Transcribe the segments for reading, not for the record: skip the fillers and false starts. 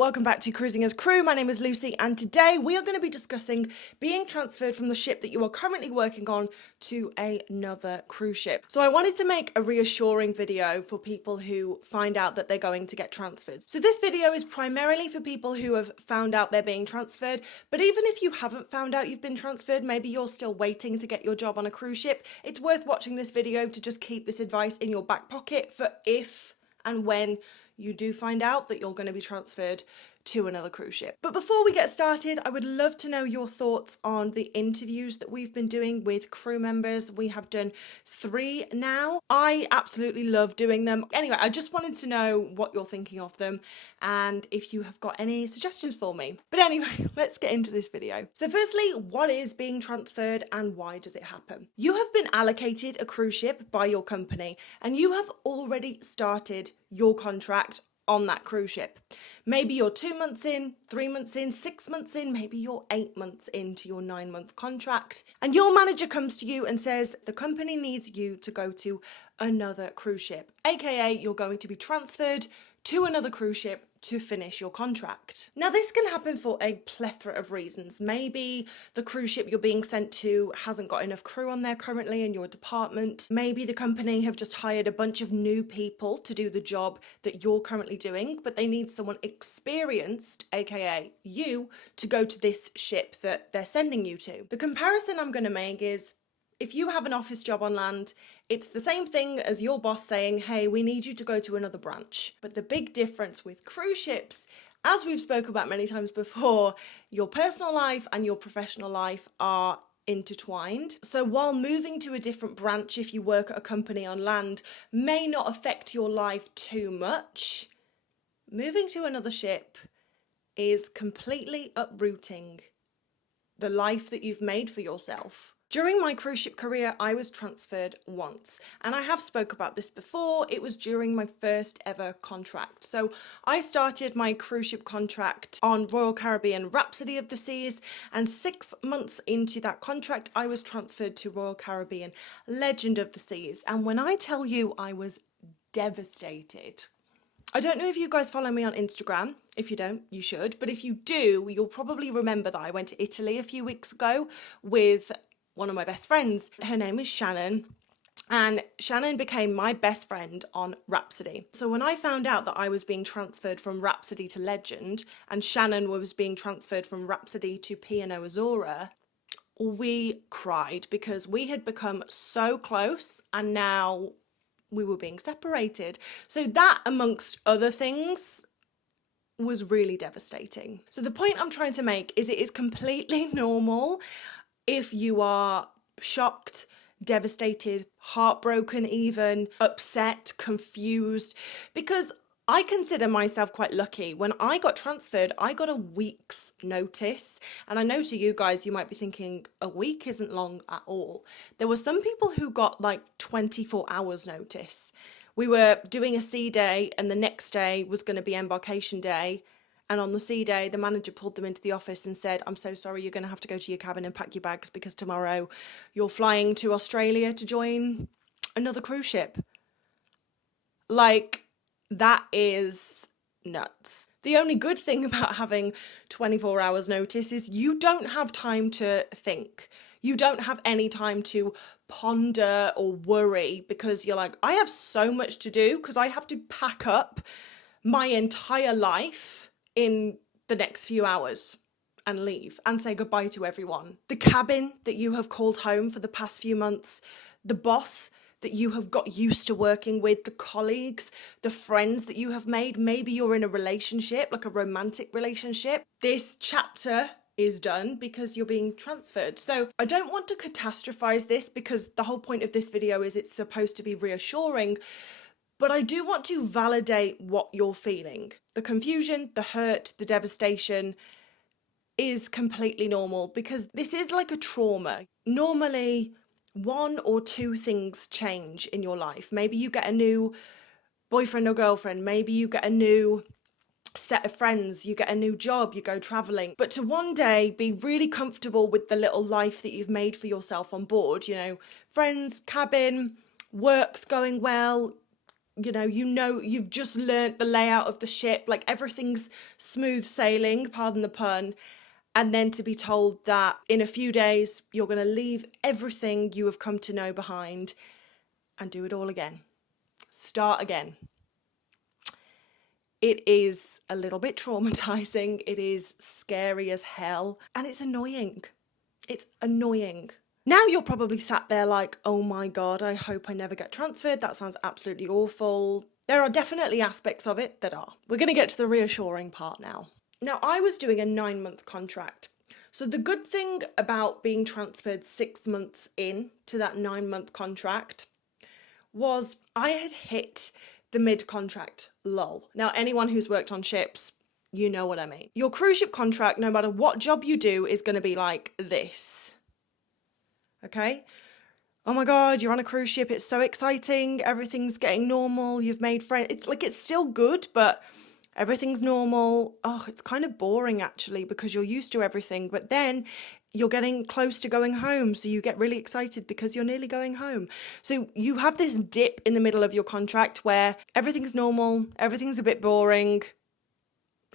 welcome back to Cruising as Crew. My name is Lucy and today we are going to be discussing being transferred from the ship that you are currently working on to another cruise ship. So I wanted to make a reassuring video for people who find out that they're going to get transferred. So this video is primarily for people who have found out they're being transferred, but even if you haven't found out you've been transferred, maybe you're still waiting to get your job on a cruise ship, it's worth watching this video to just keep this advice in your back pocket for if and when you do find out that you're going to be transferred to another cruise ship. But before we get started, I would love to know your thoughts on the interviews that we've been doing with crew members. We have done 3 now. I absolutely love doing them. Anyway, I just wanted to know what you're thinking of them and if you have got any suggestions for me. But anyway, let's get into this video. So firstly, what is being transferred and why does it happen? You have been allocated a cruise ship by your company and you have already started your contract on that cruise ship. Maybe you're 2 months in, 3 months in, 6 months in, maybe you're 8 months into your 9-month contract, and your manager comes to you and says the company needs you to go to another cruise ship, aka you're going to be transferred to another cruise ship to finish your contract. Now this can happen for a plethora of reasons. Maybe the cruise ship you're being sent to hasn't got enough crew on there currently in your department. Maybe the company have just hired a bunch of new people to do the job that you're currently doing, but they need someone experienced, aka you, to go to this ship that they're sending you to. The comparison I'm going to make is if you have an office job on land, it's the same thing as your boss saying, hey, we need you to go to another branch. But the big difference with cruise ships, as we've spoken about many times before, your personal life and your professional life are intertwined. So while moving to a different branch if you work at a company on land may not affect your life too much, moving to another ship is completely uprooting the life that you've made for yourself. During my cruise ship career, I was transferred once, and I have spoke about this before. It was during my first ever contract. So I started my cruise ship contract on Royal Caribbean Rhapsody of the Seas, and 6 months into that contract, I was transferred to Royal Caribbean Legend of the Seas. And when I tell you I was devastated. I don't know if you guys follow me on Instagram. If you don't, you should. But if you do, you'll probably remember that I went to Italy a few weeks ago with one of my best friends. Her name is Shannon, and Shannon became my best friend on Rhapsody. So when I found out that I was being transferred from Rhapsody to Legend and Shannon was being transferred from Rhapsody to P&O Azora, we cried because we had become so close and now we were being separated. So that, amongst other things, was really devastating. So the point I'm trying to make is it is completely normal if you are shocked, devastated, heartbroken even, upset, confused, because I consider myself quite lucky. When I got transferred, I got a week's notice. And I know to you guys, you might be thinking a week isn't long at all. There were some people who got like 24 hours notice. We were doing a sea day and the next day was going to be embarkation day. And on the sea day, the manager pulled them into the office and said, I'm so sorry, you're going to have to go to your cabin and pack your bags because tomorrow you're flying to Australia to join another cruise ship. Like, that is nuts. The only good thing about having 24 hours notice is you don't have time to think. You don't have any time to ponder or worry because you're like, I have so much to do because I have to pack up my entire life in the next few hours and leave and say goodbye to everyone. The cabin that you have called home for the past few months, the boss that you have got used to working with, the colleagues, the friends that you have made. Maybe you're in a relationship, like a romantic relationship. This chapter is done because you're being transferred. So I don't want to catastrophize this because the whole point of this video is it's supposed to be reassuring, but I do want to validate what you're feeling. The confusion, the hurt, the devastation is completely normal because this is like a trauma. Normally, 1 or 2 things change in your life. Maybe you get a new boyfriend or girlfriend. Maybe you get a new set of friends. You get a new job. You go traveling. But to one day be really comfortable with the little life that you've made for yourself on board, you know, friends, cabin, work's going well, you've just learnt the layout of the ship, like everything's smooth sailing, pardon the pun, and then to be told that in a few days you're going to leave everything you have come to know behind and do it all again. Start again. It is a little bit traumatizing, it is scary as hell, and it's annoying. It's annoying. Now you're probably sat there like, oh my God, I hope I never get transferred. That sounds absolutely awful. There are definitely aspects of it that are. We're going to get to the reassuring part now. Now, I was doing a 9-month contract. So the good thing about being transferred 6 months in to that 9-month contract was I had hit the mid-contract lull. Now, anyone who's worked on ships, you know what I mean. Your cruise ship contract, no matter what job you do, is going to be like this. Okay? Oh my God, you're on a cruise ship. It's so exciting. Everything's getting normal. You've made friends. It's still good, but everything's normal. Oh, it's kind of boring actually because you're used to everything. But then you're getting close to going home. So you get really excited because you're nearly going home. So you have this dip in the middle of your contract where everything's normal. Everything's a bit boring.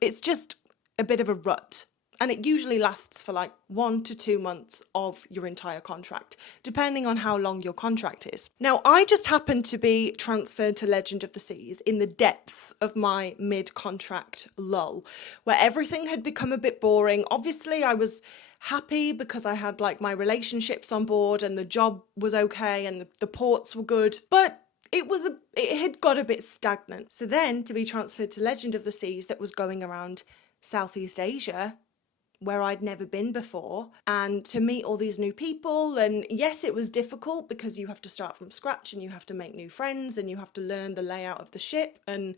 It's just a bit of a rut. And it usually lasts for like 1 to 2 months of your entire contract, depending on how long your contract is. Now, I just happened to be transferred to Legend of the Seas in the depths of my mid-contract lull, where everything had become a bit boring. Obviously, I was happy because I had like my relationships on board and the job was okay and the ports were good, but it had got a bit stagnant. So then to be transferred to Legend of the Seas that was going around Southeast Asia, where I'd never been before, and to meet all these new people. And yes, it was difficult because you have to start from scratch and you have to make new friends and you have to learn the layout of the ship and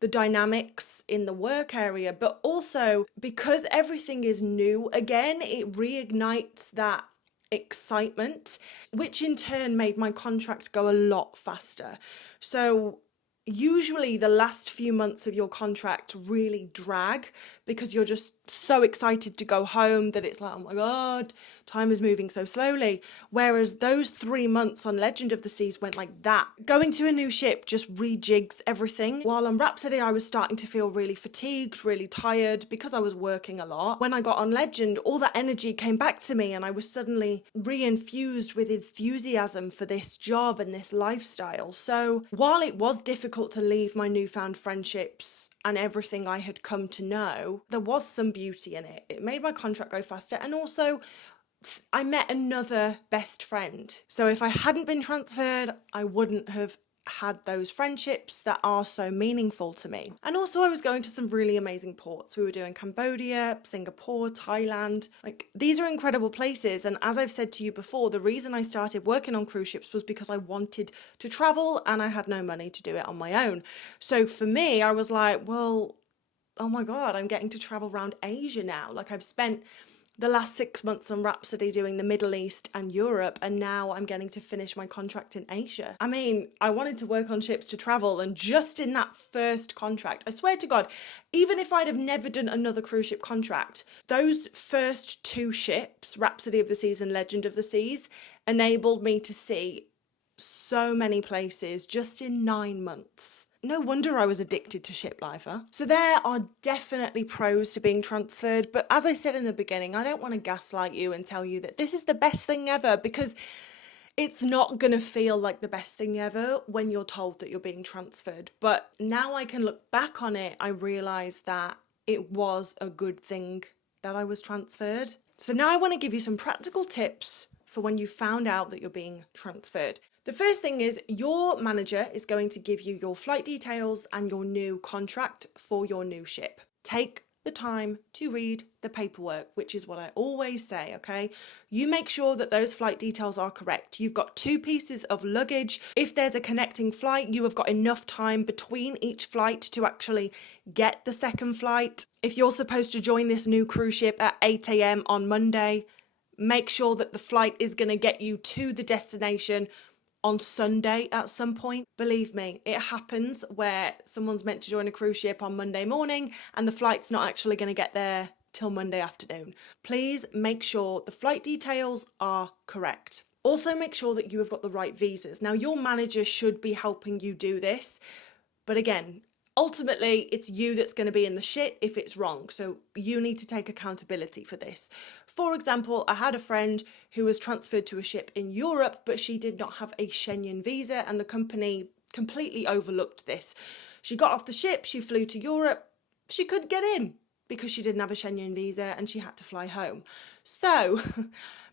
the dynamics in the work area. But also because everything is new again, it reignites that excitement, which in turn made my contract go a lot faster. So usually the last few months of your contract really drag because you're just so excited to go home that it's like, oh my God, time is moving so slowly. Whereas those 3 months on Legend of the Seas went like that. Going to a new ship just rejigs everything. While on Rhapsody, I was starting to feel really fatigued, really tired because I was working a lot. When I got on Legend, all that energy came back to me and I was suddenly re-infused with enthusiasm for this job and this lifestyle. So while it was difficult to leave my newfound friendships and everything I had come to know, there was some beauty in it. It made my contract go faster, and also I met another best friend. So if I hadn't been transferred, I wouldn't have had those friendships that are so meaningful to me. And also I was going to some really amazing ports. We were doing Cambodia, Singapore, Thailand. Like, these are incredible places. And as I've said to you before, the reason I started working on cruise ships was because I wanted to travel and I had no money to do it on my own. So for me, I was like, well, oh my God, I'm getting to travel around Asia now. Like, I've spent the last 6 months on Rhapsody doing the Middle East and Europe, and now I'm getting to finish my contract in Asia. I mean, I wanted to work on ships to travel, and just in that first contract, I swear to God, even if I'd have never done another cruise ship contract, those first 2 ships, Rhapsody of the Seas and Legend of the Seas, enabled me to see so many places just in 9 months. No wonder I was addicted to ship life, huh? So there are definitely pros to being transferred, but as I said in the beginning, I don't want to gaslight you and tell you that this is the best thing ever, because it's not going to feel like the best thing ever when you're told that you're being transferred. But now I can look back on it, I realise that it was a good thing that I was transferred. So now I want to give you some practical tips for when you found out that you're being transferred. The first thing is your manager is going to give you your flight details and your new contract for your new ship. Take the time to read the paperwork, which is what I always say, okay? You make sure that those flight details are correct. You've got 2 pieces of luggage. If there's a connecting flight, you have got enough time between each flight to actually get the second flight. If you're supposed to join this new cruise ship at 8 a.m. on Monday, make sure that the flight is going to get you to the destination on Sunday at some point. Believe me, it happens where someone's meant to join a cruise ship on Monday morning and the flight's not actually going to get there till Monday afternoon. Please make sure the flight details are correct. Also make sure that you have got the right visas. Now, your manager should be helping you do this, But again, ultimately, it's you that's going to be in the shit if it's wrong. So you need to take accountability for this. For example, I had a friend who was transferred to a ship in Europe, but she did not have a Schengen visa, and the company completely overlooked this. She got off the ship, she flew to Europe, she couldn't get in because she didn't have a Schengen visa and she had to fly home. So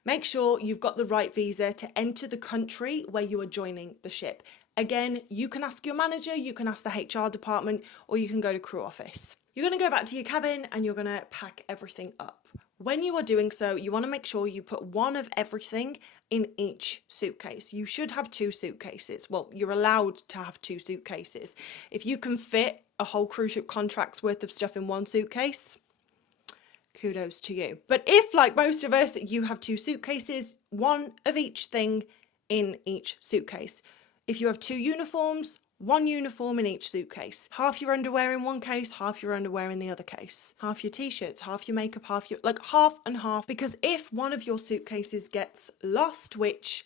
make sure you've got the right visa to enter the country where you are joining the ship. Again, you can ask your manager, you can ask the HR department, or you can go to crew office. You're going to go back to your cabin and you're going to pack everything up. When you are doing so, you want to make sure you put one of everything in each suitcase. You should have 2 suitcases. Well, you're allowed to have 2 suitcases. If you can fit a whole cruise ship contract's worth of stuff in one suitcase, kudos to you. But if, like most of us, you have 2 suitcases, one of each thing in each suitcase. If you have 2 uniforms, 1 uniform in each suitcase. Half your underwear in one case, half your underwear in the other case. Half your t-shirts, half your makeup, half and half. Because if one of your suitcases gets lost, which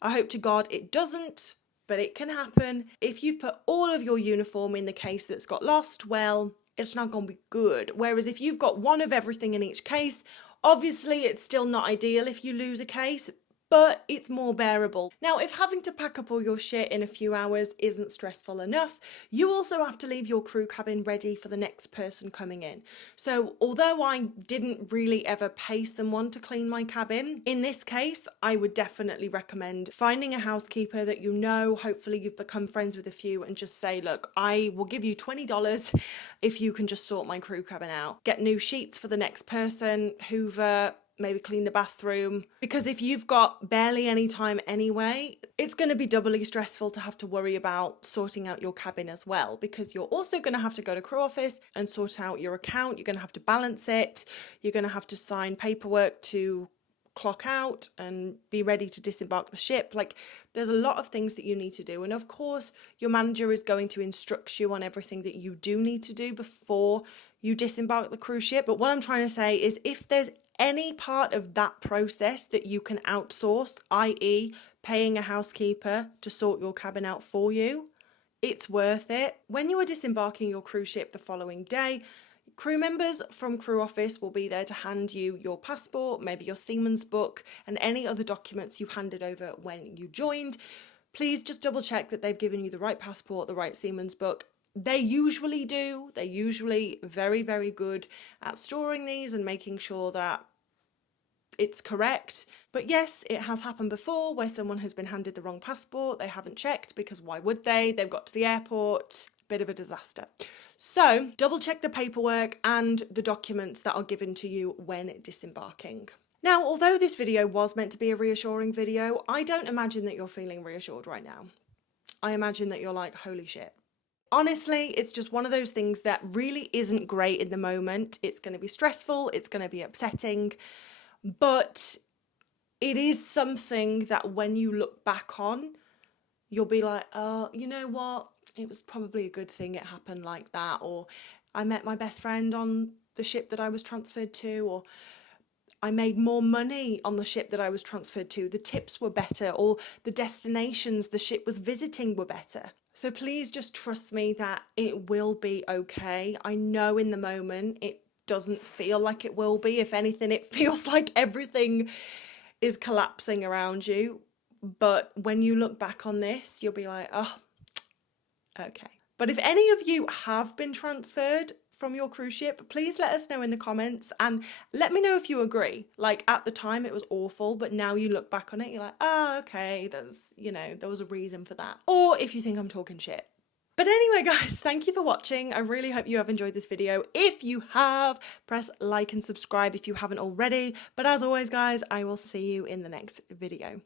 I hope to God it doesn't, but it can happen. If you've put all of your uniform in the case that's got lost, well, it's not going to be good. Whereas if you've got one of everything in each case, obviously it's still not ideal if you lose a case, but it's more bearable. Now, if having to pack up all your shit in a few hours isn't stressful enough, you also have to leave your crew cabin ready for the next person coming in. So although I didn't really ever pay someone to clean my cabin, in this case, I would definitely recommend finding a housekeeper that you know, hopefully you've become friends with a few, and just say, look, I will give you $20 if you can just sort my crew cabin out. Get new sheets for the next person, hoover, maybe clean the bathroom, because if you've got barely any time anyway, it's going to be doubly stressful to have to worry about sorting out your cabin as well, because you're also going to have to go to crew office and sort out your account. You're going to have to balance it. You're going to have to sign paperwork to clock out and be ready to disembark the ship. Like, there's a lot of things that you need to do, and of course your manager is going to instruct you on everything that you do need to do before you disembark the cruise ship. But what I'm trying to say is, if there's any part of that process that you can outsource, i.e. paying a housekeeper to sort your cabin out for you, it's worth it. When you are disembarking your cruise ship the following day, crew members from crew office will be there to hand you your passport, maybe your seaman's book, and any other documents you handed over when you joined. Please just double check that they've given you the right passport, the right seaman's book. They usually do. They're usually very, very good at storing these and making sure that it's correct. But yes, it has happened before where someone has been handed the wrong passport. They haven't checked, because why would they? They've got to the airport. Bit of a disaster. So double check the paperwork and the documents that are given to you when disembarking. Now, although this video was meant to be a reassuring video, I don't imagine that you're feeling reassured right now. I imagine that you're like, holy shit. Honestly, it's just one of those things that really isn't great in the moment. It's going to be stressful. It's going to be upsetting. But it is something that when you look back on, you'll be like, oh, you know what? It was probably a good thing it happened like that. Or I met my best friend on the ship that I was transferred to. Or I made more money on the ship that I was transferred to. The tips were better. Or the destinations the ship was visiting were better. So please just trust me that it will be okay. I know in the moment it doesn't feel like it will be. If anything, it feels like everything is collapsing around you. But when you look back on this, you'll be like, oh, okay. But if any of you have been transferred from your cruise ship, please let us know in the comments, and let me know if you agree. Like, at the time it was awful, but now you look back on it, you're like, oh, okay, there was a reason for that. Or if you think I'm talking shit. But anyway, guys, thank you for watching. I really hope you have enjoyed this video. If you have, press like and subscribe if you haven't already. But as always, guys, I will see you in the next video.